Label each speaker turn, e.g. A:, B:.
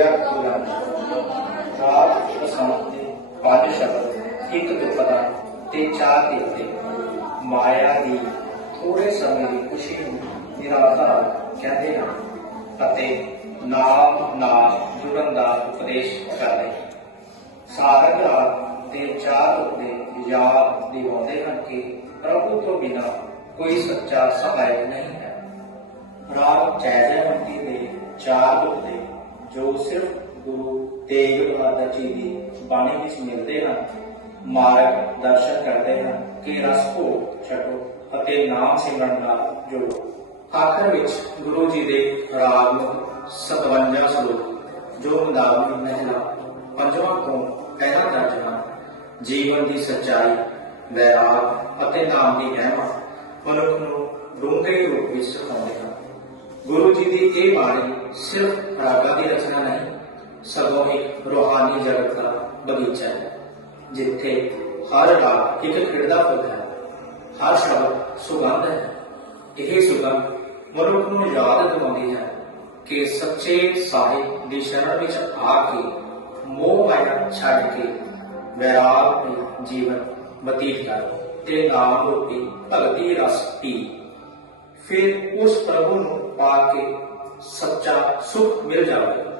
A: ਵਿਦਿਆ ਗੁਲਾਮ ਰਾਤ ਬਸੰਤ ਦੇ ਪੰਜ ਸ਼ਬਦ, ਇੱਕ ਦੁਪਦਾ ਤੇ ਚਾਰ ਦਿੱਤੇ ਮਾਇਆ ਦੀ ਥੋੜੇ ਸਮੇਂ ਦੀ ਖੁਸ਼ੀ ਨੂੰ ਨਿਰਾਧਾਰ ਕਹਿੰਦੇ ਹਨ ਅਤੇ ਨਾਮ ਨਾਲ ਜੁੜਨ ਦਾ ਉਪਦੇਸ਼ ਕਰਦੇ ਹਨ। ਸਾਰਗ ਰਾਤ ਦੇ ਚਾਰ ਉੱਤੇ ਯਾਦ ਦਿਵਾਉਂਦੇ ਹਨ ਕਿ ਪ੍ਰਭੂ ਤੋਂ ਬਿਨਾ ਕੋਈ ਸੱਚਾ ਸਹਾਇਕ ਨਹੀਂ ਹੈ। ਰਾਗ ਜੈਜੈਵੰਤੀ ਦੇ ਚਾਰ ਉੱਤੇ ਜੋ ਸਿਰਫ ਗੁਰੂ ਤੇਗ ਬਹਾਦਰ ਜੀ ਦੀ ਬਾਣੀ ਵਿੱਚ ਮਿਲਦੇ ਹਨ, ਮਾਰਗ ਦਰਸ਼ਨ ਕਰਦੇ ਹਨ, ਕਿ ਰਸ ਭੋ ਛਕੋ ਅਤੇ ਨਾਮ ਸਿਮਰਨ ਨਾਲ ਜੁੜੋ। ਆਖਰ ਵਿੱਚ ਗੁਰੂ ਜੀ ਦੇ ਰਾਗ ਨੂੰ 57 ਸ਼ਲੋਕ ਜੋ ਮੰਦਾਵਲੀ ਮਹਿਲਾ ਪੰਜਵਾਂ ਤੋਂ ਪਹਿਲਾ ਦਰਜ ਹਨ ਜੀਵਨ ਦੀ ਸੱਚਾਈ, ਵੈਰਾਗ ਅਤੇ ਨਾਮ ਦੀ ਮਹਿਮਾ ਮਨੁੱਖ ਨੂੰ ਡੂੰਘੇ ਰੂਪ ਵਿੱਚ ਸਿਖਾਉਂਦੇ ਗੁਰੂ ਜੀ ਦੀ ਇਹ ਬਾਣੀ ਸਿਰਫ ਰਾਗਾਂ ਦੀ ਰਚਨਾ ਨਹੀਂ, ਸਗੋਂ ਇੱਕ ਰੂਹਾਨੀ ਜਗਤ ਦਾ ਬਗੀਚਾ ਹੈ, ਜਿੱਥੇ ਹਰ ਰਾਗ ਇੱਕ ਖਿੜਦਾ ਫੁੱਲ ਹੈ, ਹਰ ਸ਼ਬਦ ਸੁਗੰਧ ਹੈ। ਇਹ ਸੁਗੰਧ ਮਨੁੱਖ ਨੂੰ ਯਾਦ ਦਿਵਾਉਂਦੀ ਹੈ ਕਿ ਸੱਚੇ ਸਾਹਿਬ ਦੀ ਸ਼ਰਨ ਵਿੱਚ ਆ ਕੇ ਮੋਹ ਮਾਇਆ ਛੱਡ ਕੇ ਵੈਰਾਗ ਦੇ ਜੀਵਨ ਬਤੀਤ ਕਰ, ਤੇ ਨਾਮ ਰੂਪੀ ਭਗਤੀ ਰਸ ਪੀ ਫਿਰ ਉਸ ਪ੍ਰਭੂ ਨੂੰ ਪਾ ਕੇ ਸੱਚਾ ਸੁਖ ਮਿਲ ਜਾਵੇ।